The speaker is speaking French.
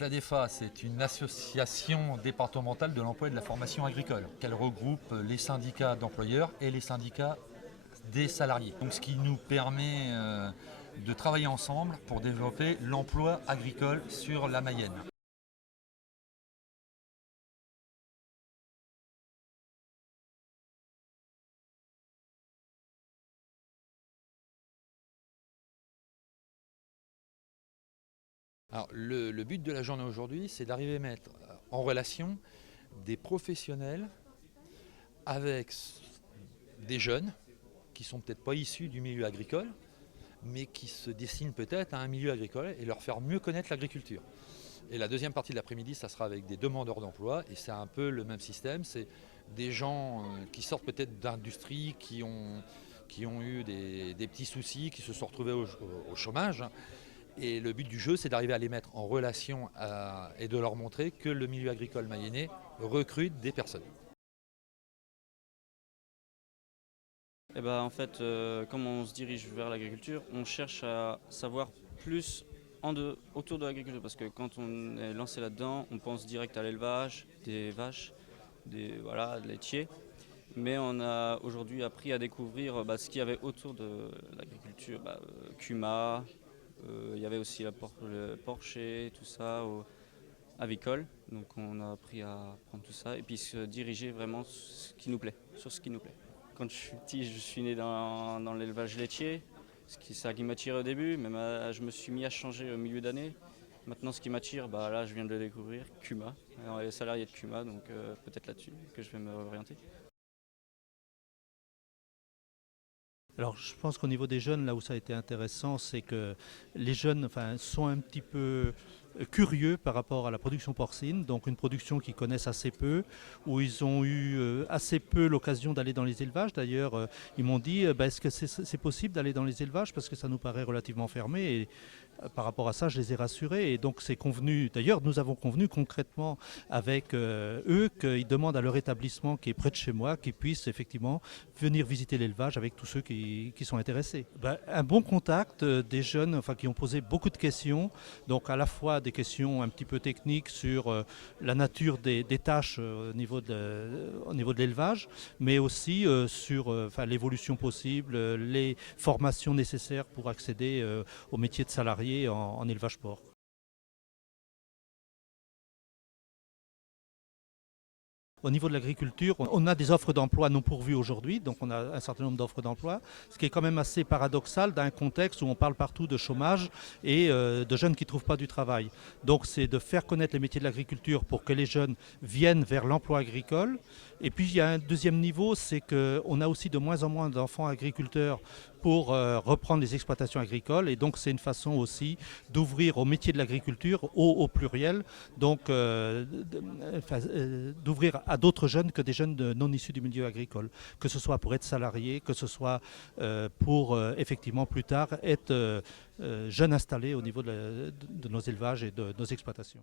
Cladefa, c'est une association départementale de l'emploi et de la formation agricole, qu'elle regroupe les syndicats d'employeurs et les syndicats des salariés. Donc, ce qui nous permet de travailler ensemble pour développer l'emploi agricole sur la Mayenne. Alors, le but de la journée aujourd'hui, c'est d'arriver à mettre en relation des professionnels avec des jeunes qui sont peut-être pas issus du milieu agricole, mais qui se destinent peut-être à un milieu agricole et leur faire mieux connaître l'agriculture. Et la deuxième partie de l'après-midi, ça sera avec des demandeurs d'emploi, et c'est un peu le même système. C'est des gens qui sortent peut-être d'industries, qui ont eu des petits soucis, qui se sont retrouvés au chômage. Et le but du jeu, c'est d'arriver à les mettre en relation et de leur montrer que le milieu agricole mayennais recrute des personnes. Eh ben, en fait, comme on se dirige vers l'agriculture, on cherche à savoir plus autour de l'agriculture. Parce que quand on est lancé là-dedans, on pense direct à l'élevage, des vaches, des laitiers. Mais on a aujourd'hui appris à découvrir ce qu'il y avait autour de l'agriculture. Cuma, il y avait aussi le porcher, tout ça, avicole. Donc on a appris à prendre tout ça et puis se diriger vraiment sur ce qui nous plaît. Quand je suis petit, je suis né dans l'élevage laitier, c'est ça qui m'attire au début, mais je me suis mis à changer au milieu d'année. Maintenant, ce qui m'attire, là, je viens de le découvrir, Cuma. Alors, les salariés de Cuma, donc peut-être là-dessus que je vais me orienter. Alors, je pense qu'au niveau des jeunes, là où ça a été intéressant, c'est que les jeunes sont un petit peu curieux par rapport à la production porcine, donc une production qu'ils connaissent assez peu, où ils ont eu assez peu l'occasion d'aller dans les élevages. D'ailleurs, ils m'ont dit, est-ce que c'est possible d'aller dans les élevages parce que ça nous paraît relativement fermé et par rapport à ça, je les ai rassurés et donc c'est convenu. D'ailleurs, nous avons convenu concrètement avec eux qu'ils demandent à leur établissement qui est près de chez moi qu'ils puissent effectivement venir visiter l'élevage avec tous ceux qui sont intéressés. Un bon contact des jeunes qui ont posé beaucoup de questions, donc à la fois des questions un petit peu techniques sur la nature des tâches au niveau de l'élevage, mais aussi sur l'évolution possible, les formations nécessaires pour accéder au métier de salarié en élevage sport. Au niveau de l'agriculture, on a des offres d'emploi non pourvues aujourd'hui, donc on a un certain nombre d'offres d'emploi, ce qui est quand même assez paradoxal dans un contexte où on parle partout de chômage et de jeunes qui ne trouvent pas du travail. Donc c'est de faire connaître les métiers de l'agriculture pour que les jeunes viennent vers l'emploi agricole. Et puis il y a un deuxième niveau, c'est qu'on a aussi de moins en moins d'enfants agriculteurs pour reprendre les exploitations agricoles. Et donc c'est une façon aussi d'ouvrir au métier de l'agriculture, au pluriel, donc d'ouvrir à d'autres jeunes que des jeunes non issus du milieu agricole, que ce soit pour être salarié, que ce soit pour effectivement plus tard être jeune installé au niveau de nos élevages et de nos exploitations.